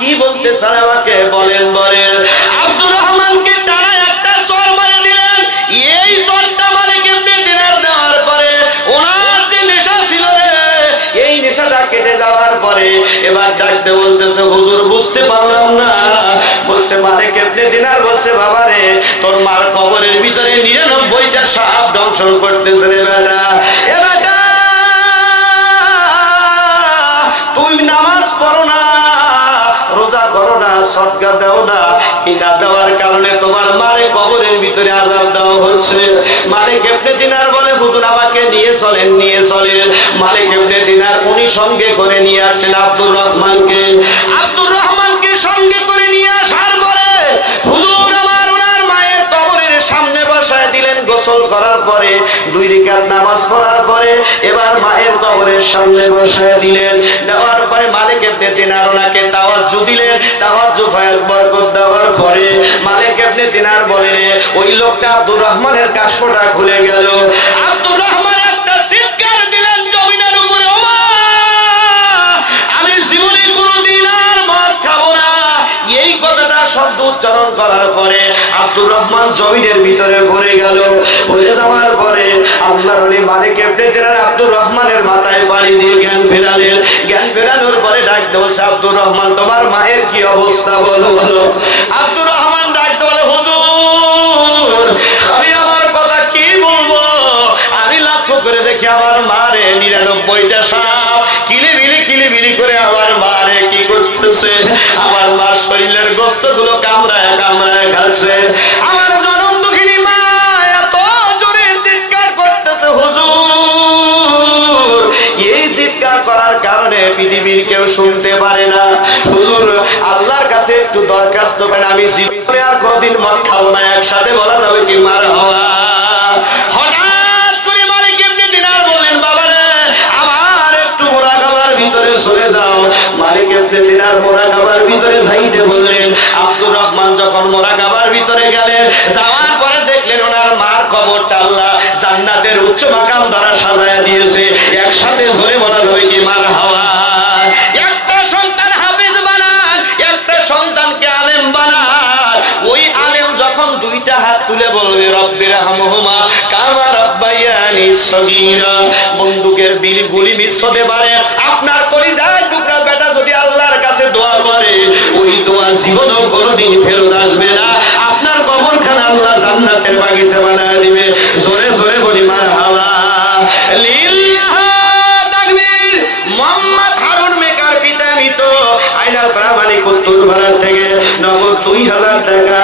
কি বলতে চান আমাকে বলেন বলেন। আব্দুর রহমানকে টানা একটা চর মারে দিলেন। এই চরটা মালিক ইবনে দিনার দেওয়ার পরে ওনার যে নেশা ছিল রে, এই নেশাটা কেটে যাওয়ার পরে এবার ডাকতে বলতেছে হুজুর বুঝতে পারলাম না। বলছে মালিক ইবনে দিনার বলছে বাবা রে, তোর মার কবরের ভিতরে 99টা সাপ দংশন করতেছে রে বেটা। এ বেটা তুমি নামাজ পড়ো না, রোজা করো না, সদকা দাও না, এই না দেওয়ার কারণে তোমার মারে কবরের ভিতরে আযাব দেওয়া হচ্ছে। মালিক ইবনে দিনার বলে হুজুর আমাকে নিয়ে চলেন নিয়ে চলেন। মালিক ইবনে দিনার উনি সঙ্গে করে নিয়ে আসলেন আব্দুর রহমানকে। আব্দুর রহমানকে সঙ্গে করে নিয়ে আসার পরে হুজুর আমার ওনার মায়ের কবরের সামনে বসায় দিলেন। গোসল করার পরে 2 রাকাত নামাজ পড়ার পরে এবার মায়ের কবরের সামনে বসায় দিলেন। দেওয়ার পরে মালিক ইবনে দিনার ওনাকে তাওয়াজ্জু দিলেন। তাওয়াজ্জু ফয়েজ বরকত দেওয়ার পরে মালিক ইবনে দিনার বলে রে, ওই লোকটা আব্দুর রহমানের কাশফটা খুলে গেল। আব্দুর রহমান একটা চিৎকার দিলেন জমিনের উপরে, ও মা আমি জীবনে কোনোদিন আর মদ খাবো না। এই কথাটা শব্দ উচ্চারণ করার পরে আব্দুর রহমান জমিনের ভিতরে পড়ে গেল। পড়ে যাওয়ার পরে আল্লাহর ওলি মালিক ইবনে দিনার আব্দুর রহমানের মাথায় বাড়ি দিয়ে জ্ঞান ফেরালেন। জ্ঞান ফেরানোর পরে ডাকতে বলছে আব্দুর রহমান তোমার মায়ের কি অবস্থা বলো বলো। আব্দুর রহমান ডাকতে বলে হুজুর আমি আমার কথা কি বলবো, আমি লক্ষ্য করে দেখি আমার মারে 99টা সাপ কিলিবিলি করে আমার মারে কি করতেছে, আমার মার শরীরের গোশতগুলো কামড়ায় কামড়ায় খাচ্ছে। আমার জনম দুঃখিনী মা এত জোরে চিৎকার করতেছে হুজুর, এই চিৎকার করার কারণে পৃথিবীর কেউ শুনতে পারে না। হুজুর আল্লাহর কাছে একটু দরখাস্ত করেন, আমি জীবনে আর কোনোদিন মদ খাবো না। একসাথে বলা যাবে কি মার হওয়া। হঠাৎ করে মালিক ইবনে দিনার বললেন বাবা রে আমার একটু মুরাকাবার ভিতরে চলে যাও। মালিক ইবনে দিনার মুরাকাবার ভিতরে যাইতে বললেন। আব্দুর রহমান যখন মুরাকাবার ভিতরে গেলেন, যাওয়ার পরে দেখলেন ওনার মার কবরটা আল্লাহ জান্নাতের উচ্চ মাকাম দ্বারা সাজায়া দিয়েছে। একসাথে ধরে বলা যাবে কি মার হাওয়া। একটা সন্তান হাফেজ বানান, একটা সন্তানকে আলেম বানান। ওই আলেম যখন 2টা হাত তুলে বলবে রব্বির হামহুমা কামা রাব্বায়ানি সগীরা, বন্দুকের গুলি মিস হতে পারে, আপনার কলিজার টুকরা বেটা যদি আল্লাহর কাছে দোয়া করে ওই দোয়া জীবনও কোনোদিন ফেরত আসবে না। আপনার কবরখানা আল্লাহ জান্নাতের বাগিচা বানায় দিবে। জোরে জোরে বলি মারহাবা। লিল্লাহ তাকবীর। মোহাম্মদ হারুন মেকার পিতা মৃত আইনাল প্রামাণিক উত্তর ভারত থেকে নগদ 2000 টাকা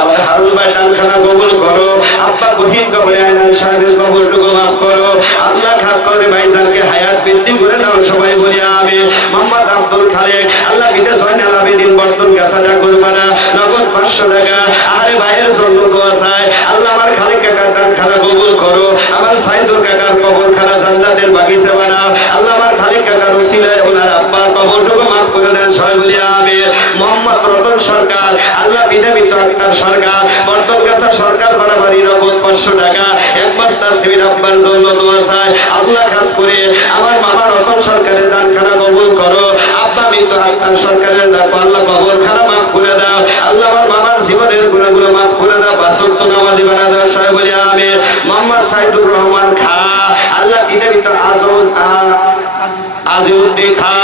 আবার হারুন ভাই দানখানা কবুল করো। আব্বা গহীন কবরে আইনাল সাহেবের কবরটুকু মাফ করো। আল্লাহ খাস করে ভাইজানকে হায়াত বৃদ্ধি করে দাও। সবাই বলি আমিন। মোহাম্মদ আব্দুল খালেক আল্লাহ বিদে জয়নাল আবেদিন বর্তন গাছাটা করবানা নগদ 500 টাকা। আরে ভাইয়ের জন্য দোয়া চাই। আল্লাহ আমার খালেক কাকার দানখানা কবুল করো। আমার সাইদুর কাকার কবরখানা জান্নাতের বাগিচা বানাও। আল্লাহ আমার খালেক কাকার উসিলায় ওনার আব্বার কবরটুকু মাফ করে দেন। সবাই বলি আমিন। মোহাম্মদ রতন সরকার আল্লাহ বিনামিত আক্তার সরকার বর্তন গাছা সরকার বাড়াবাড়ি নগদ 500 টাকা। এক বস্তা সিমির আব্বার জন্য দোয়া চাই। আল্লাহ খাস করে আমার মামা রতন সরকারের দানখানা কবুল করো। আব্বা মৃত আক্তার সরকারের দেখো আল্লাহ কবরখানা মাফ করে দাও। আল্লাহ আমার মামার জীবনের গুণাগুলো মাফ করে দাও। 5 ওয়াক্ত নামাজি বানা দাও। সবাই বলি আমিন। মোহাম্মদ সাইদুর রহমান খা আল্লাহ বিনামিত আজিউদ্দিন খা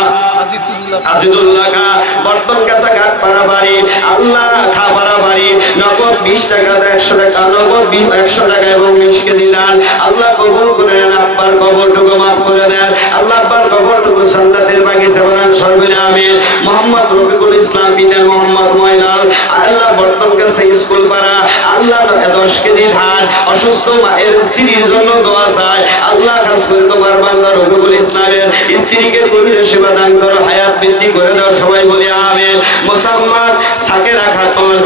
আজিদুল্লাহ খা বর্তন গাছা গাছ পাড়া বাড়ি আল্লাহ খা পাড়া বাড়ি নগদ 20 টাকা 100 টাকা নগদ 100 টাকা এবং মিষ্টি দিলেন। আল্লাহ কবুল করে নেন। আব্বার কবরটুকু মাফ করে দেন। আল্লাহ আব্বার কবরটুকু জান্নাতের বাগিচা বানান। সবাই আমিন। মোহাম্মদ রফিকুল ইসলাম পিতা মোহাম্মদ ময়নাল আল্লাহ বর্তন গাছা স্কুল পাড়া আল্লাহ 10 কেজি ধান অসুস্থ মায়ের স্ত্রীর জন্য দোয়া চাই। আল্লাহ খাস করে তোমার বান্দা রফিকুল ইসলামের স্ত্রীকে গভীর সেবা দান করো, হায়াত বৃদ্ধি করে দাও। সবাই বলি আমিন। মোসাম্মদ সাকেরা খাতুন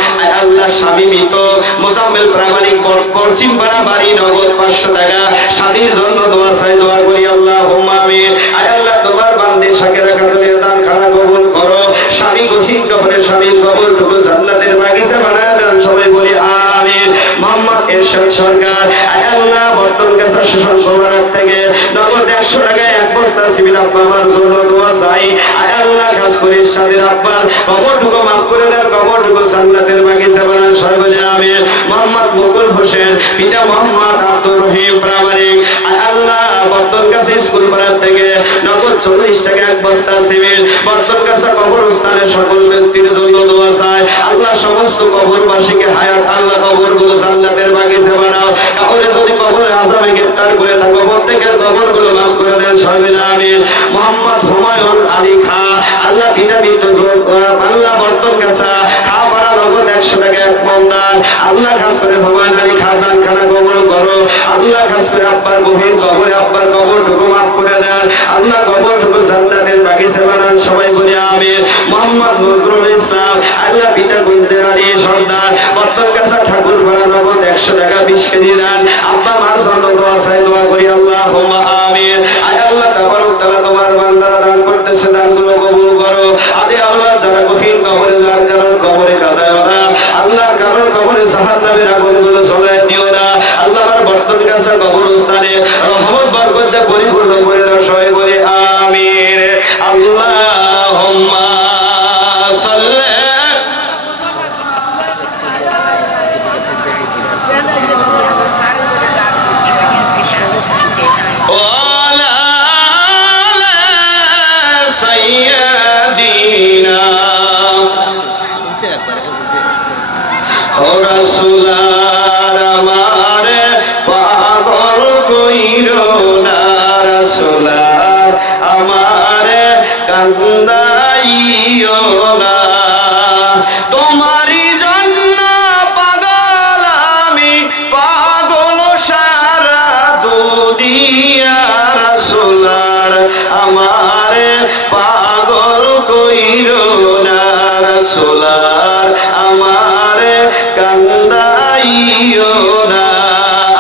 আল্লাহ স্বামী মৃত মোজাম্মেল প্রামাণিক পশ্চিম পাড়া বাড়ি নগদ 500 টাকা। স্বামীর জন্য দোয়া চাই। দোয়া করি আল্লাহুম্মা আমিন। আল্লাহ তোমার বান্দে সাকেরা খাতুনের দান খানা কবুল করো। স্বামী গহীন কবরে স্বামীর কবরটুকু জান্নাতের বাগিচা বানায় দেন। সবাই বলি আমিন। মোহাম্মদ এরশাদ সরকার আল্লাহ বর্তমান গাছা শাসন সভার থেকে নগদ 100 টাকা এক বস্তা সিমিল আব্বার জন্য দোয়া চাই। আল্লাহ কাজ করে সাদের আব্বার কবরটুকু মাফ করে দেন, কবরটুকু জান্নাতের বাগিচা বানান। সর্বজনে আমিন। মোহাম্মদ মুকুল হোসেন, পিতা মোহাম্মদ আব্দুর রহিম প্রামাণিক, আল্লাহ বর্তন কাছে স্কুল পাড়ার থেকে নগদ 40 টাকা এক বস্তা সিমেন্ট, বর্তন কাছে কবরস্থানের সকল ব্যক্তির জন্য দোয়া চাই। আল্লাহ সমস্ত কবরবাসীকে হায়াত, আল্লাহ কবরগুলো জান্নাতের বাগিচা বানাও। কাউরে যদি কবরের আযাবে গ্রেফতার করে থাকো, প্রত্যেকের কবরগুলো মাফ করে দেন। সর্বজনে আমিন। মোহাম্মদ হুমায়ুন আলী খা, আল্লাহ পিতা মৃত্যু, আল্লাহ বর্তন কাছে খা পাড়া নগদ 100 টাকা এক মন্দান। আল্লাহ খাস করে হুমায়ুন আলী খা দান খানা কবর করো। আল্লাহ খাস করে আব্বার গভীর কবরে আব্বার কবরটুকু মাফ করে দেন। আল্লাহ কবরটুকু জান্নাতের বাগিচা বানান। সবাই বলি আমিন। মোহাম্মদ নজরুল ইসলাম, আল্লাহ পিতা গুঞ্জে আলী সর্দার, বর্তন কাছে ঠাকুর ভাড়া নগদ 100 টাকা 20 কেজি দেন। আব্বা মার জন্য দোয়া চাই, দোয়া করি আল্লাহুম্মা আমিন। আয় আল্লাহ তাবারক তাআলা তোমার বান্দারা দান করতেছে, দানগুলো কবুল করো। আদে আল্লাহ যারা গভীর কবরে, যার কারণ কবরে কাঁদায় না, আল্লাহর কারণ কবরে জাহান্নামের আগুনগুলো জ্বলায় দিও না। আল্লাহ আমার বর্তন কাছে কবরস্থানে রহমত বরকতে পরিপূর্ণ করে দাও। সবাই বলে আমিন। আল্লাহুম্মা সাল্লি রাসূলার আমারে পাগল কইরো না, রাসূলার আমারে কান্দাইও না। তোমারই জন্য পাগল আমি, পাগল সারা দুনিয়া, রাসূলার আমারে পাগল কইরো না, রাসূলার আমারে কান্দাইও না।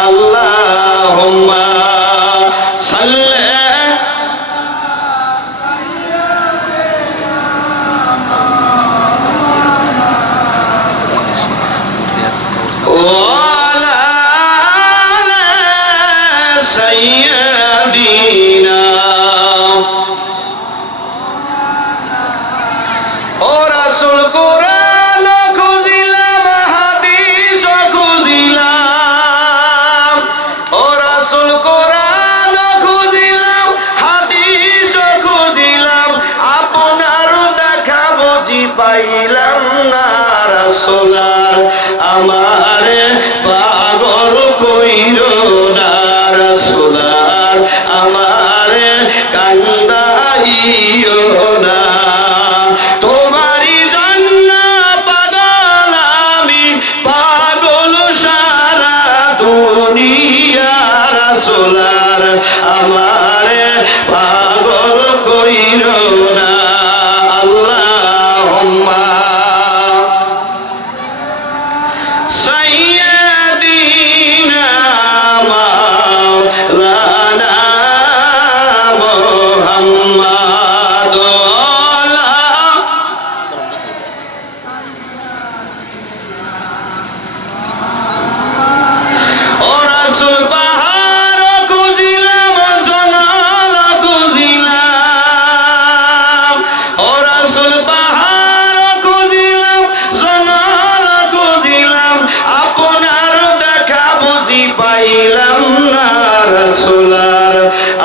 আল্লাহুম্মা সাল্লি ওয়ালা সাইয়্যিদিনা। ও রাসূল কোরআন খুঁজিলাম, হাদিস খুঁজিলাম। ও রাসূল কোরআন খুঁজিলাম, হাদিস খুঁজিলাম, আপনার দেখা বুঝি পাইলাম না, রাসূলার আমারে পাগল কইরো না, রাসূলার আমারে কান্দাইও না। তোমারই জন্য পাগল আমি, পাগল সারা দুনিয়া, রাসূলার আমারে পাগল কইরো না। আল্লাহুম্মা সাইয়্যিদিনা মাওলানা মুহাম্মদ। ও রাসূল পাহাড় খুঁজিলাম, জঙ্গল খুঁজিলাম। ও রাসূল পাহাড় খুঁজিলাম, জঙ্গল খুঁজিলাম, আপনার দেখা বুঝি পাইলাম না, রাসূলার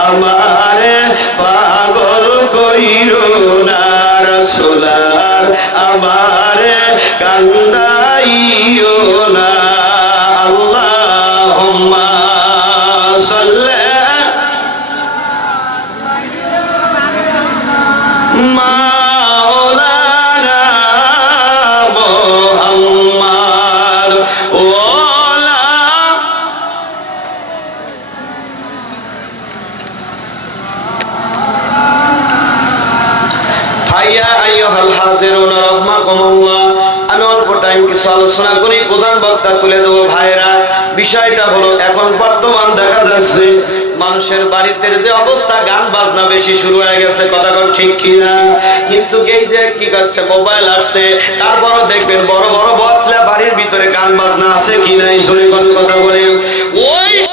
আমারে পাগল কইরো না, রাসূলার আমারে কান্দাইও না। আল্লাহুম্মা সাল্লি মাওলানা মুহাম্মদ ওয়ালা। ভাইয়া আইয়ুহাল হাজিরুন রাহমাকুমুল্লাহ, আমি অল্প টাইম কিছু আলোচনা করি, প্রধান বক্তা তুলে দেব। ভাইরা, বিষয়টা হলো এখন বর্তমান দেখা যাচ্ছে মানুষের বাড়িতে যে অবস্থা, গান বাজনা বেশি শুরু হয়ে গেছে, কথা কর ঠিক কিনা? কিন্তু এই যে কি করছে, মোবাইল আসছে, তারপরও দেখবেন বড় বড় বসলা বাড়ির ভিতরে গান বাজনা আছে কি নাই, জোরে কথা বলে। ও